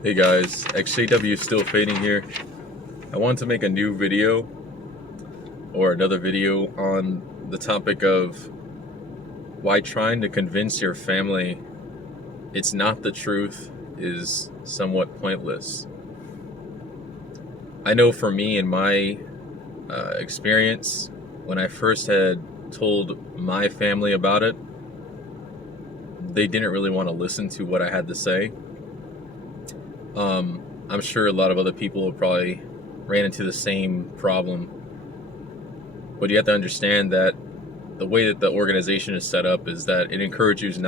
Hey guys, ExJW is still fading here. I wanted to make a new video or another video on the topic of why trying to convince your family it's not the truth is somewhat pointless. I know for me, in my experience, when I first had told my family about it, they didn't really want to listen to what I had to say. I'm sure a lot of other people probably ran into the same problem, but you have to understand that the way that the organization is set up is that it encourages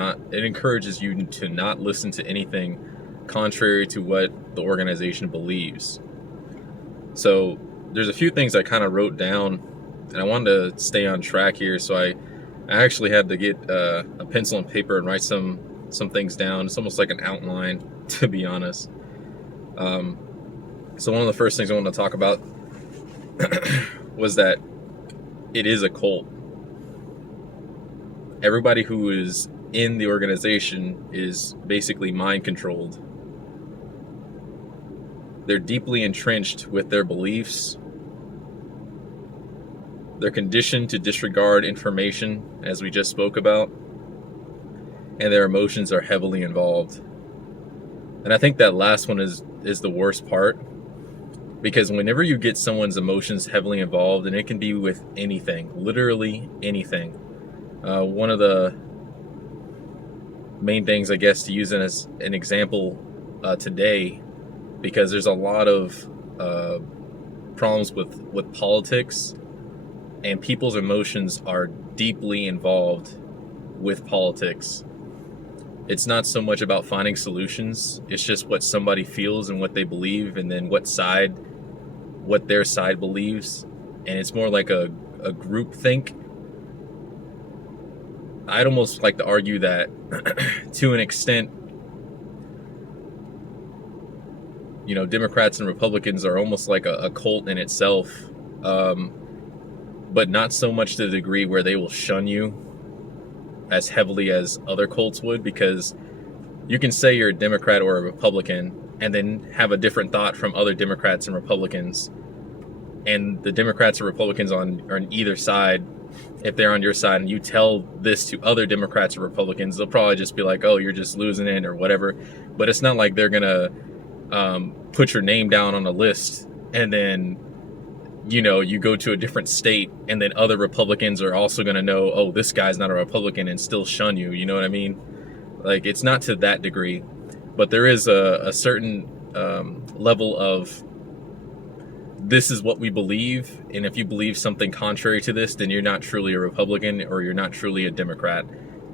you to not listen to anything contrary to what the organization believes. So there's a few things I kind of wrote down, and I wanted to stay on track here, so I actually had to get a pencil and paper and write some things down. It's almost like an outline, to be honest. So one of the first things I want to talk about was that it is a cult. Everybody who is in the organization is basically mind controlled. They're deeply entrenched with their beliefs. They're conditioned to disregard information, as we just spoke about, and their emotions are heavily involved. And I think that last one is the worst part, because whenever you get someone's emotions heavily involved, and it can be with anything, literally anything. One of the main things, I guess, to use it as an example today, because there's a lot of problems with politics, and people's emotions are deeply involved with politics. It's not so much about finding solutions. It's just what somebody feels and what they believe, and then what their side believes. And it's more like a group think. I'd almost like to argue that to an extent, Democrats and Republicans are almost like a cult in itself, but not so much to the degree where they will shun you as heavily as other cults would, because you can say you're a Democrat or a Republican and then have a different thought from other Democrats and Republicans, and the Democrats or Republicans on either side, if they're on your side and you tell this to other Democrats or Republicans, they'll probably just be like, oh, you're just losing it or whatever. But it's not like they're gonna put your name down on a list and then you go to a different state and then other Republicans are also going to know, oh, this guy's not a Republican, and still shun you. You know what I mean? Like, it's not to that degree, but there is a certain level of, this is what we believe, and if you believe something contrary to this, then you're not truly a Republican or you're not truly a Democrat.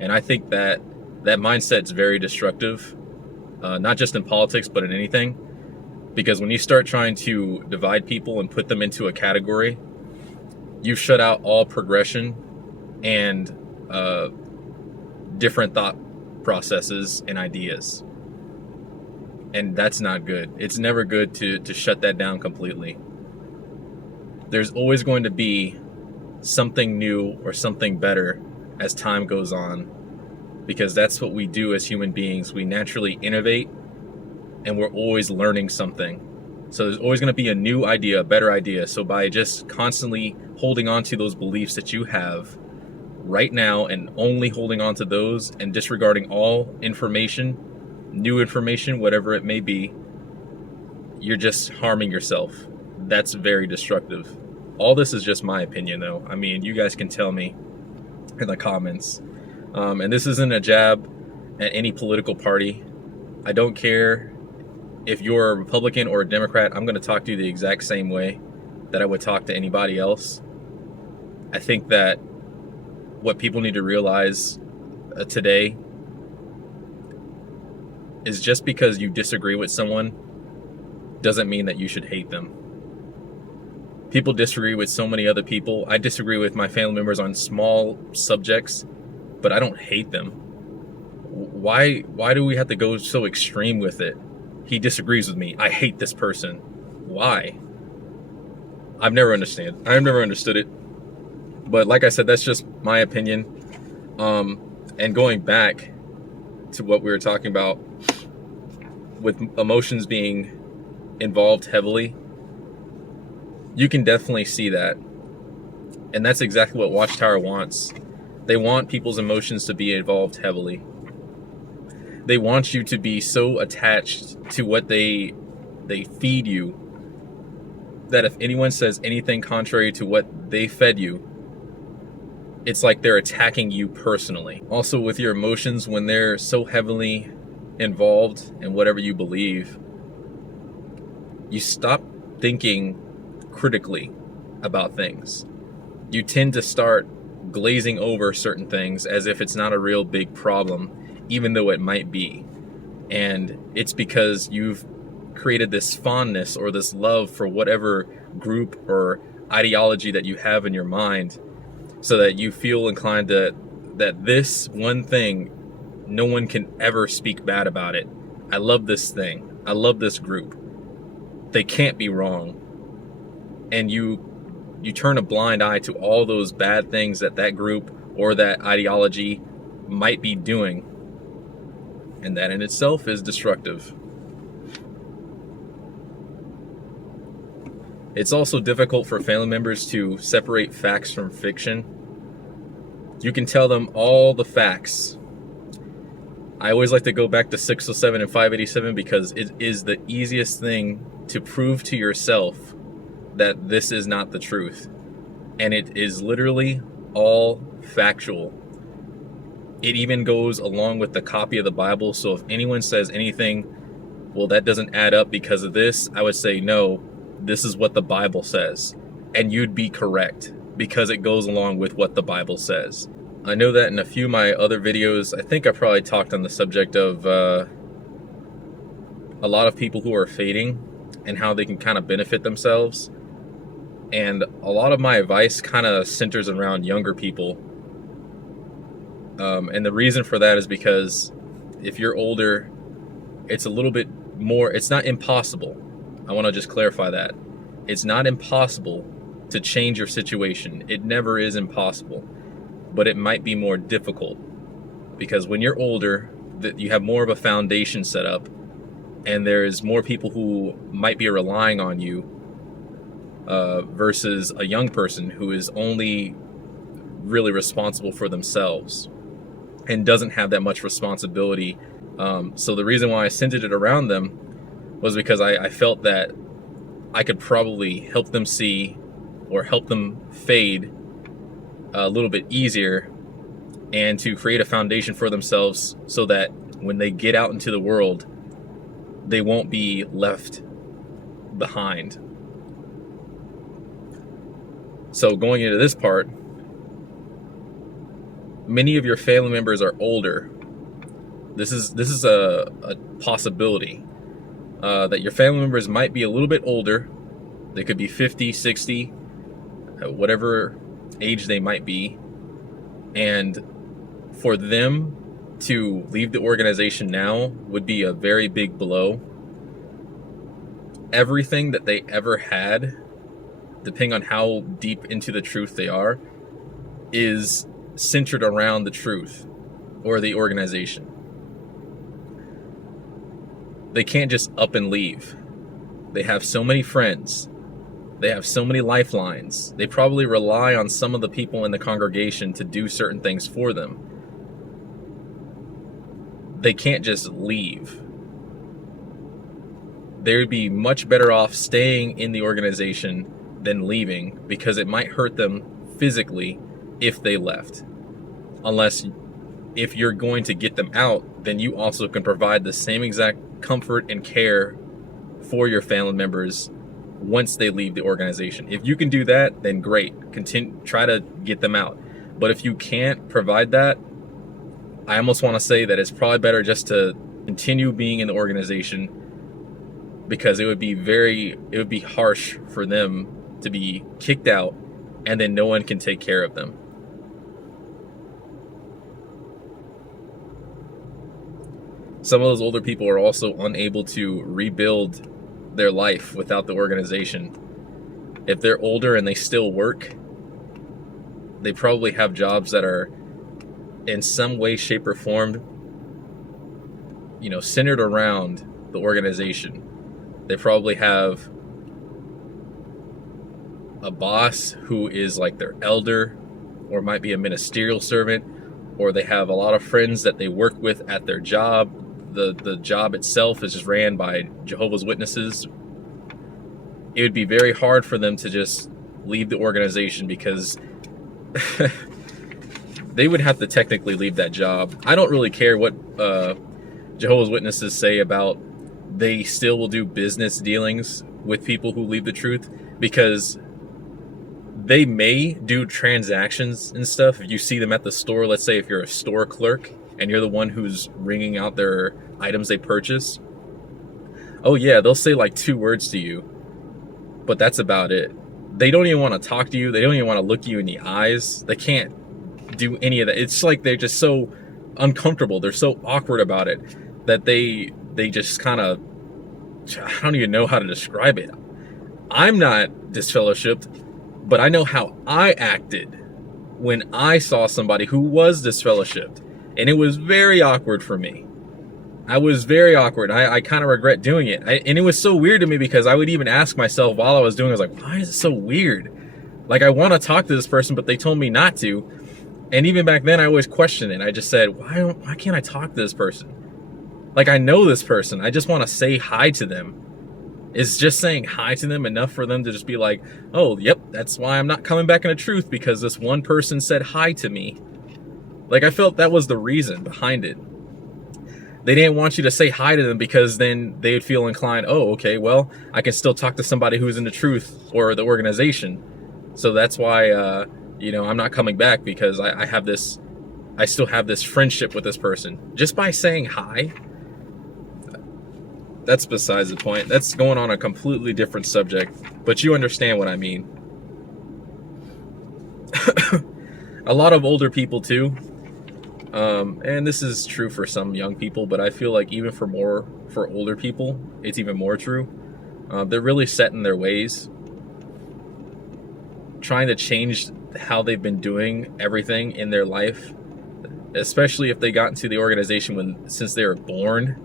And I think that mindset's very destructive, not just in politics, but in anything. Because when you start trying to divide people and put them into a category, you shut out all progression and different thought processes and ideas. And that's not good. It's never good to shut that down completely. There's always going to be something new or something better as time goes on, because that's what we do as human beings. We naturally innovate, and we're always learning something. So there's always going to be a new idea, a better idea. So by just constantly holding on to those beliefs that you have right now and only holding on to those and disregarding all information, new information, whatever it may be, you're just harming yourself. That's very destructive. All this is just my opinion, though. I mean, you guys can tell me in the comments. And this isn't a jab at any political party. I don't care if you're a Republican or a Democrat. I'm going to talk to you the exact same way that I would talk to anybody else. I think that what people need to realize today is, just because you disagree with someone doesn't mean that you should hate them. People disagree with so many other people. I disagree with my family members on small subjects, but I don't hate them. Why do we have to go so extreme with it? He disagrees with me, I hate this person. Why? I've never understood it. But like I said, that's just my opinion. And going back to what we were talking about with emotions being involved heavily, you can definitely see that. And that's exactly what Watchtower wants. They want people's emotions to be involved heavily. They want you to be so attached to what they feed you that if anyone says anything contrary to what they fed you, it's like they're attacking you personally. Also, with your emotions, when they're so heavily involved in whatever you believe, you stop thinking critically about things. You tend to start glazing over certain things as if it's not a real big problem, even though it might be. And it's because you've created this fondness or this love for whatever group or ideology that you have in your mind, so that you feel inclined to that this one thing, no one can ever speak bad about it. I love this thing. I love this group. They can't be wrong. And you turn a blind eye to all those bad things that group or that ideology might be doing. And that in itself is destructive. It's also difficult for family members to separate facts from fiction. You can tell them all the facts. I always like to go back to 607 and 587 because it is the easiest thing to prove to yourself that this is not the truth. And it is literally all factual. It even goes along with the copy of the Bible. So if anyone says anything, well, that doesn't add up because of this, I would say, no, this is what the Bible says. And you'd be correct because it goes along with what the Bible says. I know that in a few of my other videos, I think I probably talked on the subject of a lot of people who are fading and how they can kind of benefit themselves. And a lot of my advice kind of centers around younger people. And the reason for that is because if you're older, it's a little bit more, it's not impossible. I want to just clarify that. It's not impossible to change your situation. It never is impossible, but it might be more difficult because when you're older, that you have more of a foundation set up and there's more people who might be relying on you versus a young person who is only really responsible for themselves and doesn't have that much responsibility. So the reason why I centered it around them was because I felt that I could probably help them see or help them fade a little bit easier and to create a foundation for themselves so that when they get out into the world, they won't be left behind. So going into this part, many of your family members are older. This is a possibility that your family members might be a little bit older. They could be 50, 60, whatever age they might be. And for them to leave the organization now would be a very big blow. Everything that they ever had, depending on how deep into the truth they are, is centered around the truth or the organization. They can't just up and leave. They have so many friends. They have so many lifelines. They probably rely on some of the people in the congregation to do certain things for them. They can't just leave. They would be much better off staying in the organization than leaving because it might hurt them physically if they left. Unless if you're going to get them out, then you also can provide the same exact comfort and care for your family members once they leave the organization. If you can do that, then great. Try to get them out. But if you can't provide that, I almost want to say that it's probably better just to continue being in the organization because it would be harsh for them to be kicked out and then no one can take care of them. Some of those older people are also unable to rebuild their life without the organization. If they're older and they still work, they probably have jobs that are in some way, shape, or form, centered around the organization. They probably have a boss who is like their elder, or might be a ministerial servant, or they have a lot of friends that they work with at their job. The job itself is just ran by Jehovah's Witnesses. It would be very hard for them to just leave the organization, because they would have to technically leave that job. I don't really care what Jehovah's Witnesses say about they still will do business dealings with people who leave the truth, because they may do transactions and stuff. If you see them at the store, let's say if you're a store clerk and you're the one who's ringing out their items they purchase, oh yeah, they'll say like 2 words to you, but that's about it. They don't even want to talk to you. They don't even want to look you in the eyes. They can't do any of that. It's like they're just so uncomfortable. They're so awkward about it that they just kind of, I don't even know how to describe it. I'm not disfellowshipped, but I know how I acted when I saw somebody who was disfellowshipped, and it was very awkward for me. I was very awkward. I kind of regret doing it. And it was so weird to me, because I would even ask myself while I was doing it, I was like, why is it so weird? Like, I want to talk to this person, but they told me not to. And even back then, I always questioned it. I just said, why can't I talk to this person? Like, I know this person. I just want to say hi to them. Is just saying hi to them enough for them to just be like, oh, yep, that's why I'm not coming back into truth, because this one person said hi to me? Like, I felt that was the reason behind it. They didn't want you to say hi to them, because then they'd feel inclined, oh, okay, well, I can still talk to somebody who's in the truth or the organization. So that's why, I'm not coming back, because I still have this friendship with this person. Just by saying hi. That's besides the point. That's going on a completely different subject, but you understand what I mean. A lot of older people too, and this is true for some young people, but I feel like even for older people, it's even more true. They're really set in their ways, trying to change how they've been doing everything in their life, especially if they got into the organization since they were born.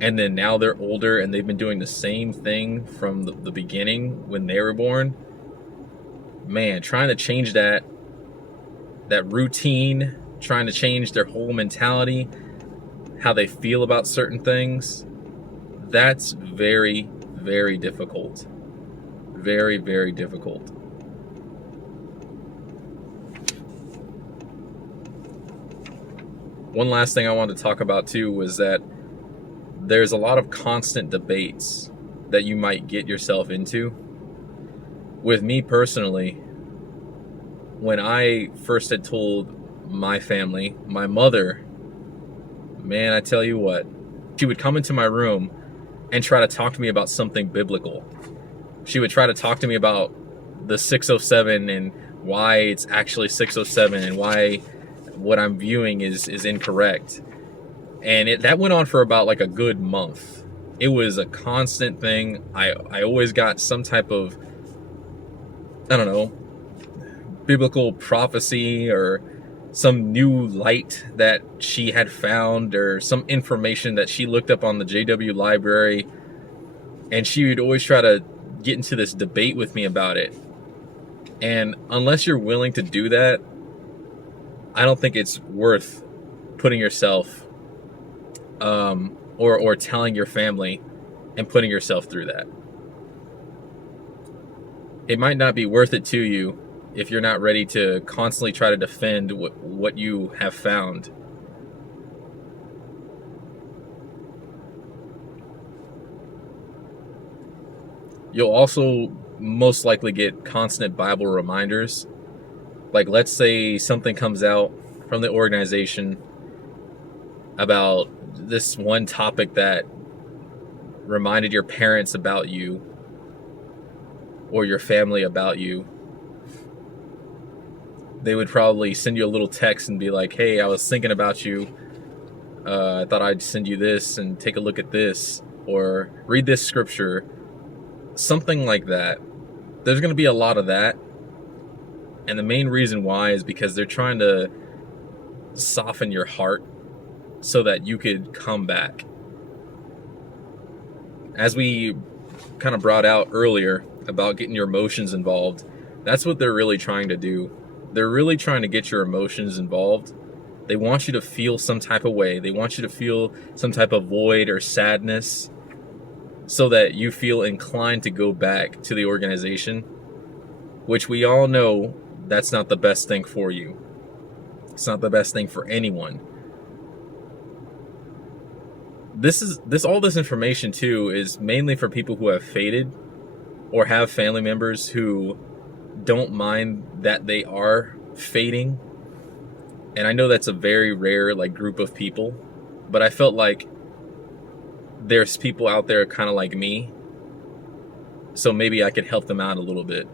And then now they're older and they've been doing the same thing from the beginning when they were born. Man, trying to change that routine, trying to change their whole mentality, how they feel about certain things, that's very, very difficult. Very, very difficult. One last thing I wanted to talk about too was that there's a lot of constant debates that you might get yourself into. With me personally, when I first had told my family, my mother, man, I tell you what, she would come into my room and try to talk to me about something biblical. She would try to talk to me about the 607 and why it's actually 607 and why what I'm viewing is incorrect. And that went on for about like a good month. It was a constant thing. I always got some type of, I don't know, biblical prophecy or some new light that she had found or some information that she looked up on the JW library. And she would always try to get into this debate with me about it. And unless you're willing to do that, I don't think it's worth putting yourself or telling your family and putting yourself through that. It might not be worth it to you if you're not ready to constantly try to defend what you have found. You'll also most likely get constant Bible reminders. Like, let's say something comes out from the organization about this one topic that reminded your parents about you or your family about you. They would probably send you a little text and be like, hey, I was thinking about you. I thought I'd send you this and take a look at this, or read this scripture. Something like that. There's going to be a lot of that. And the main reason why is because they're trying to soften your heart so that you could come back. as we kind of brought out earlier about getting your emotions involved, that's what they're really trying to do. They're really trying to get your emotions involved. They want you to feel some type of way. They want you to feel some type of void or sadness so that you feel inclined to go back to the organization, which we all know that's not the best thing for you. It's not the best thing for anyone. All this information too is mainly for people who have faded or have family members who don't mind that they are fading. And I know that's a very rare group of people, but I felt like there's people out there kind of like me, so maybe I could help them out a little bit.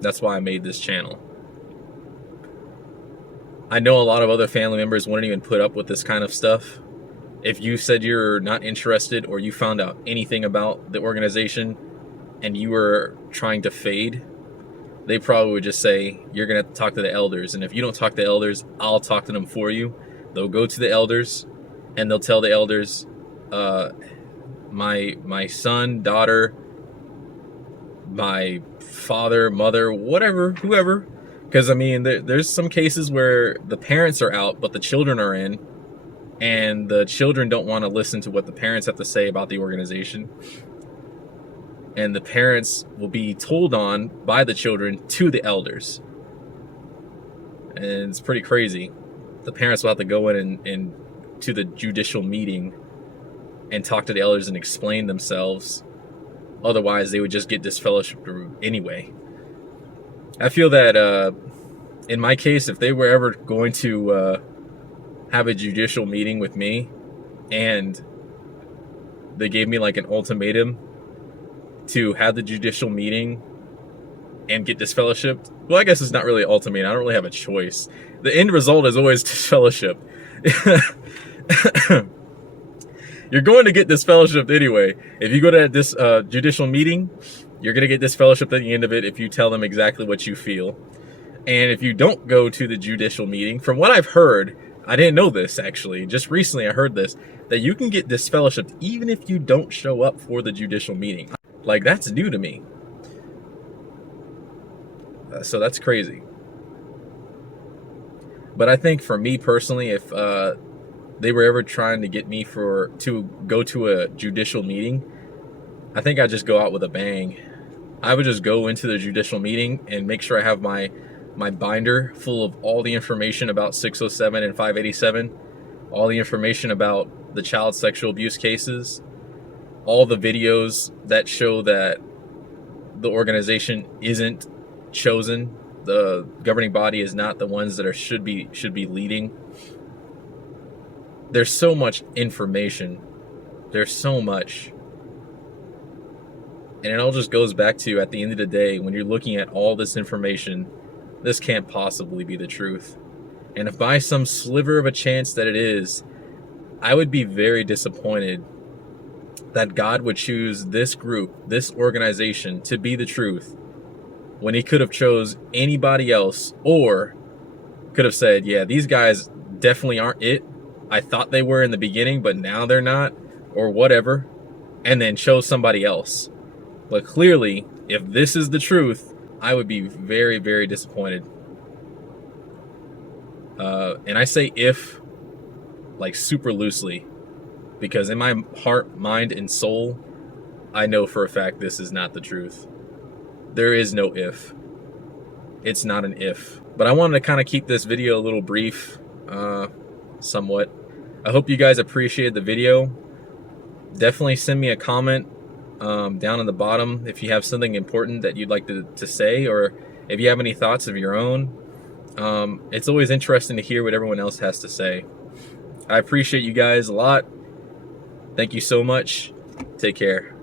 That's why I made this channel. I know a lot of other family members wouldn't even put up with this kind of stuff. If you said you're not interested or you found out anything about the organization and you were trying to fade, they probably would just say, you're going to have to talk to the elders. And if you don't talk to the elders, I'll talk to them for you. They'll go to the elders and they'll tell the elders, my son, daughter, my father, mother, whatever, whoever. Because, I mean, there's some cases where the parents are out, but the children are in. And the children don't want to listen to what the parents have to say about the organization. And the parents will be told on by the children to the elders. And it's pretty crazy. The parents will have to go in and to the judicial meeting and talk to the elders and explain themselves. Otherwise, they would just get disfellowshipped anyway. I feel that in my case, if they were ever going to have a judicial meeting with me and they gave me an ultimatum to have the judicial meeting and get disfellowshipped, well, I guess it's not really an ultimatum. I don't really have a choice. The end result is always disfellowship. You're going to get disfellowshipped anyway. If you go to this judicial meeting, you're going to get disfellowshipped at the end of it if you tell them exactly what you feel. And if you don't go to the judicial meeting, from what I've heard, I didn't know this actually, just recently I heard this, that you can get disfellowshipped even if you don't show up for the judicial meeting. That's new to me. So that's crazy. But I think for me personally, if they were ever trying to get me to go to a judicial meeting, I think I'd just go out with a bang. I would just go into the judicial meeting and make sure I have my binder full of all the information about 607 and 587, all the information about the child sexual abuse cases, all the videos that show that the organization isn't chosen, the governing body is not the ones that should be leading. There's so much information. There's so much. And it all just goes back to, at the end of the day, when you're looking at all this information, this can't possibly be the truth. And if by some sliver of a chance that it is, I would be very disappointed that God would choose this group, this organization, to be the truth, when he could have chose anybody else, or could have said, yeah, these guys definitely aren't it. I thought they were in the beginning, but now they're not, or whatever, and then chose somebody else. But clearly, if this is the truth, I would be very, very disappointed. And I say if, super loosely, because in my heart, mind, and soul, I know for a fact this is not the truth. There is no if. It's not an if. But I wanted to kind of keep this video a little brief, somewhat. I hope you guys appreciated the video. Definitely send me a comment down in the bottom if you have something important that you'd like to say, or if you have any thoughts of your own. It's always interesting to hear what everyone else has to say. I appreciate you guys a lot. Thank you so much. Take care.